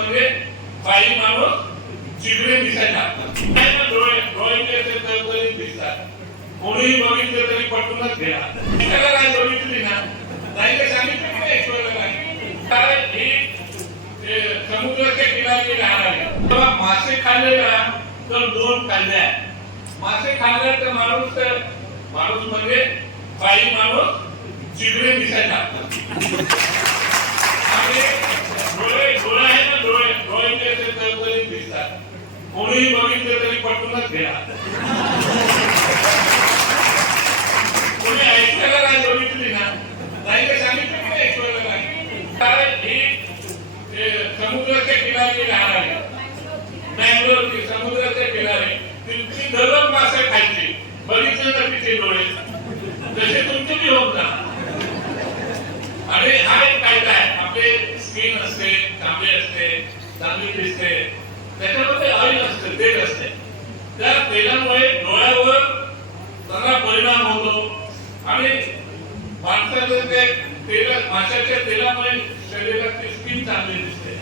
म्हणजे बाई माणूस चिकडे दिसायला लागतात. नाही दिसतात. कोणीही बघितलं तरी पटूनच घ्या एकाला काय बघितली ना नाही तर सांगितलं की नाही ऐश्वर्याला नाही कारण ही समुद्राच्या किनारी राहणारी तेव्हा मासे खाल्ले ना तर दोन खाल्ल्या. मासे खाल्ले तर माणूस तर माणूस म्हणजे बाई माणूस चिकडे दिसायला कोणीही बघितलं तरी पटूनच घ्या. कोणी ऐश्वर्याला नाही बघितली ना. नाही तर सांगितलं की नाही ऐश्वर्याला नाही कारण ही समुद्राच्या किनारी राहणार आहे बँगलोरची समुद्राच्या किनारी तिची दररोज मासे खायची. बघितलं तर तिचे डोळे. जसे तुमचे बी होत ना आणि हा एक फायदा आहे. आपले स्किन असते चांगले असते चांगली दिसते. त्याच्यावर ऑइल असते तेल असते त्या तेलामुळे डोळ्यावर चांगला परिणाम होतो आणि माणसाचं ते तेल माशाच्या तेलामुळे शरीराची स्किन चांगली दिसते.